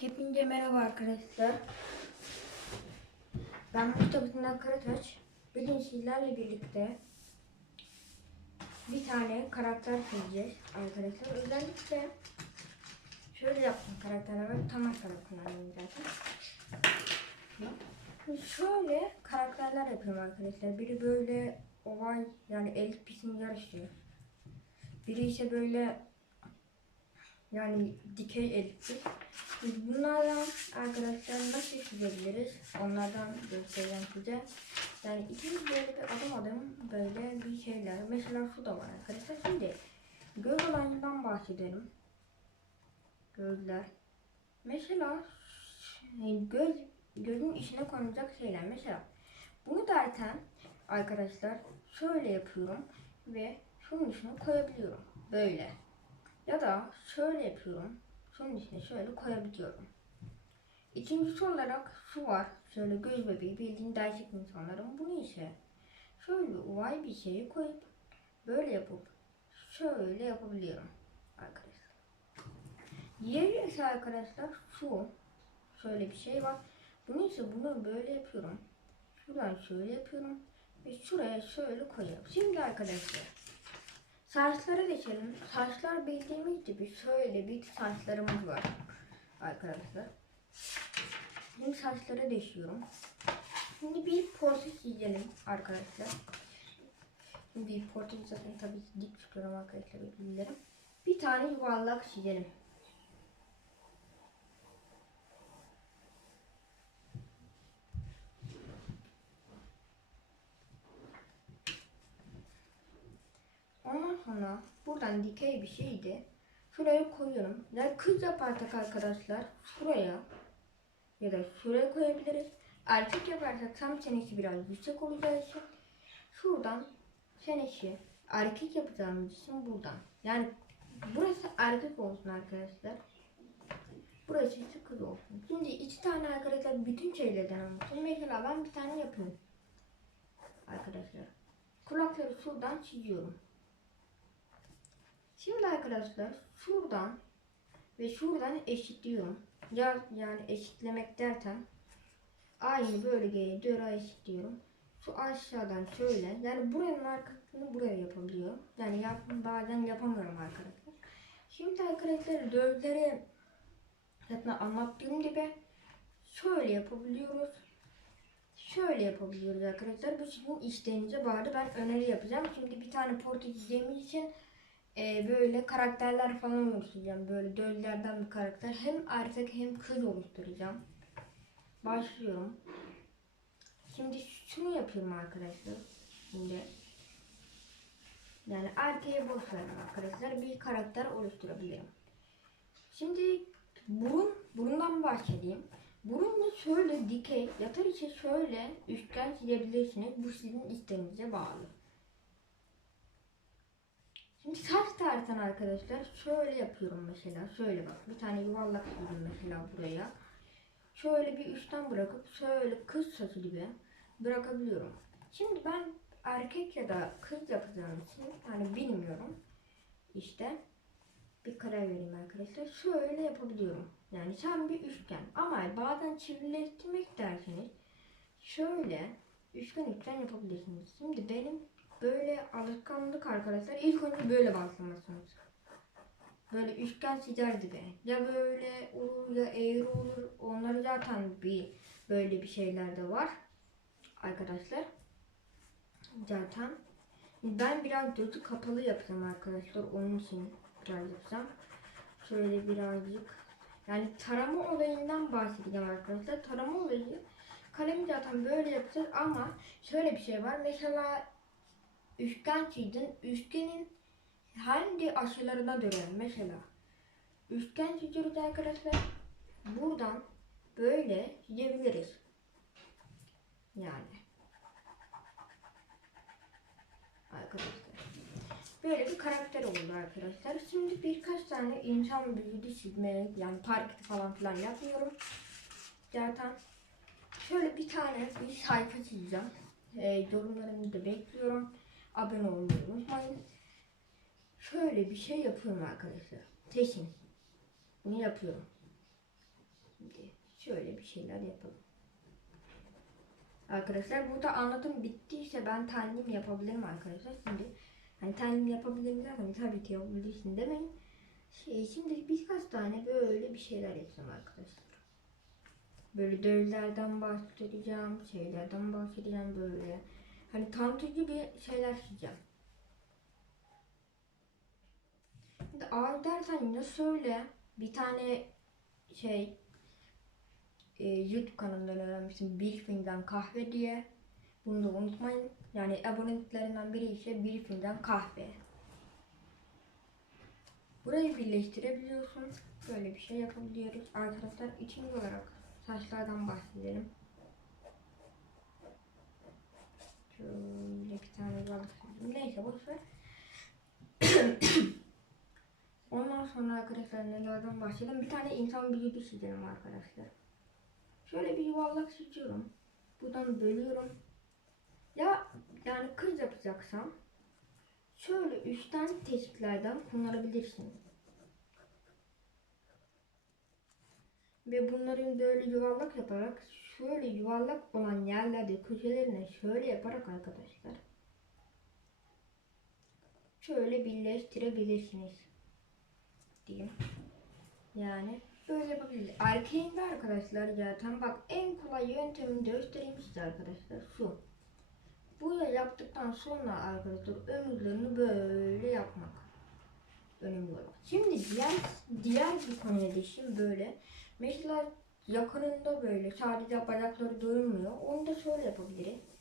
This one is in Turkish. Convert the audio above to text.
Hepinize merhaba arkadaşlar. Ben Mustafa Karataş. Bugün sizlerle birlikte bir tane karakter çizeceğiz arkadaşlar. Özellikle şöyle yaptım karakterler. Tam zaten. Şimdi şöyle karakterler yapıyorum arkadaşlar. Biri böyle oval yani elpisin yarışı. Biri ise böyle yani dikey elipsi. Biz bunlardan arkadaşlar nasıl çizebiliriz? Onlardan göstereceğim size. Yani ikimiz böyle bir adım adım böyle bir şeyler. Mesela şu da var arkadaşlar. Şimdi göz alanından bahsedelim. Gözler. Mesela yani göz gözün içine konulacak şeyler. Mesela bunu derken arkadaşlar şöyle yapıyorum ve şunun içine koyabiliyorum. Böyle. Ya da şöyle yapıyorum. Şunun içine şöyle koyabiliyorum. İkincisi olarak şu var. Şöyle göz bebeği bildiğin değişik insanların bunu ise şöyle uvay bir şeyi koyup böyle yapıp şöyle yapabiliyorum arkadaşlar. Diğeri ise arkadaşlar şu. Şöyle bir şey var. Bunu ise bunu böyle yapıyorum. Şuradan şöyle yapıyorum. Ve şuraya şöyle koyuyorum. Şimdi arkadaşlar Saçlara geçelim. Saçlar bildiğimiz gibi şöyle bir saçlarımız var arkadaşlar. Şimdi saçlara değişiyorum. Şimdi bir portre çizelim arkadaşlar. Şimdi portre zaten tabii ki dik tutuyorum arkadaşlar özür dilerim. Bir tane yuvarlak çizelim. Ondan sonra buradan dikey bir şeydi. Şuraya koyuyorum. Ya kız yaparsak arkadaşlar şuraya ya da şuraya koyabiliriz. Erkek yaparsak tam çenesi biraz yüksek olacağı için şuradan çenesi erkek yapacağımız için buradan. Yani burası erkek olsun arkadaşlar. Burası ise kız olsun. Şimdi iki tane arkadaşlar bütün şeylerden anlatayım. Mesela ben bir tane yapayım. Arkadaşlar. Kulakları şuradan çiziyorum. Şimdi arkadaşlar şuradan ve şuradan eşitliyorum. Ya, yani eşitlemek derken aynı bölgeye göre eşitliyorum. Şu aşağıdan şöyle yani buranın arkasını buraya yapabiliyor. Yani yap, bazen yapamıyorum arkadaşlar. Şimdi arkadaşlar gözleri zaten anlattığım gibi şöyle yapabiliyoruz. Şöyle yapabiliyoruz arkadaşlar. Bu sizin isteğinize bağlı. Ben öneri yapacağım. Şimdi bir tane portre çizdiğimiz için e, böyle karakterler falan oluşturacağım. Böyle döllerden bir karakter. Hem erkek hem kız oluşturacağım. Başlıyorum. Şimdi şunu yapıyorum arkadaşlar. Şimdi yani erkeğe boş verin arkadaşlar. Bir karakter oluşturabilirim. Şimdi burun, burundan başlayayım. Burunla şöyle dikey, yatar içe şöyle üçgen çizebilirsiniz. Bu sizin isteğinize bağlı. Şimdi saç tartan arkadaşlar şöyle yapıyorum mesela. Şöyle bak bir tane yuvarlak çiziyorum mesela buraya. Şöyle bir üstten bırakıp şöyle kız saçı gibi bırakabiliyorum. Şimdi ben erkek ya da kız yapacağım için yani bilmiyorum. İşte bir karar vereyim arkadaşlar. Şöyle yapabiliyorum. Yani tam bir üçgen. Ama bazen çivileştirmek derseniz şöyle üçgen üçgen yapabilirsiniz. Şimdi benim böyle alışkanlık arkadaşlar ilk önce böyle başlamalısınız. Böyle üçgen çizer gibi. Ya böyle olur ya eğri olur. Onları zaten bir böyle bir şeyler de var. Arkadaşlar. Zaten. Ben biraz gözü kapalı yapacağım arkadaşlar. Onun için biraz yapacağım. Şöyle birazcık. Yani tarama olayından bahsedeceğim arkadaşlar. Tarama olayı kalemi zaten böyle yapacağız ama şöyle bir şey var. Mesela üçgen çizdin. Üçgenin hangi aşılarına dönelim mesela. Üçgen çiziyoruz arkadaşlar. Buradan böyle çizebiliriz. Yani. Arkadaşlar. Böyle bir karakter oldu arkadaşlar. Şimdi birkaç tane insan vücudu çizmeye yani park falan filan yapmıyorum. Zaten şöyle bir tane bir sayfa çizeceğim. Ee, yorumlarını da bekliyorum. Abone olmayı unutmayın. Şöyle bir şey yapıyorum arkadaşlar. Teşin. Bunu yapıyorum. şöyle bir şeyler yapalım. Arkadaşlar burada anlatım bittiyse ben talim yapabilirim arkadaşlar. Şimdi hani talim yapabilirim derken tabii ki yapabilirsin demeyin. Şey, şimdi birkaç tane böyle bir şeyler yapacağım arkadaşlar. Böyle dövlerden bahsedeceğim, şeylerden bahsedeceğim böyle. Hani tantu gibi şeyler çizeceğim. Şimdi ağır dersen yine söyle. Bir tane şey e, YouTube kanalından öğrenmiştim. Bir fincan kahve diye. Bunu da unutmayın. Yani aboneliklerinden biri ise bir fincan kahve. Burayı birleştirebiliyorsun. Böyle bir şey yapabiliyoruz. Arkadaşlar ikinci olarak saçlardan bahsedelim. Şöyle bir tane balık çizdim. Neyse boşver. Ondan sonra arkadaşlar nelerden bahsedelim. Bir tane insan vücudu çizelim arkadaşlar. Şöyle bir yuvarlak çiziyorum. Buradan bölüyorum. Ya yani kız yapacaksam şöyle üstten teşviklerden kullanabilirsin. Ve bunların böyle yuvarlak yaparak şöyle yuvarlak olan yerlerde köşelerine şöyle yaparak arkadaşlar şöyle birleştirebilirsiniz diyeyim. Yani böyle yapabiliriz. Erkeğinde arkadaşlar zaten bak en kolay yöntemini göstereyim size arkadaşlar şu. Bunu yaptıktan sonra arkadaşlar ömürlerini böyle yapmak önemli olan. Şimdi diğer diğer bir konuya geçeyim böyle. Mesela yakınında böyle sadece bacakları durmuyor. Onu da şöyle yapabiliriz.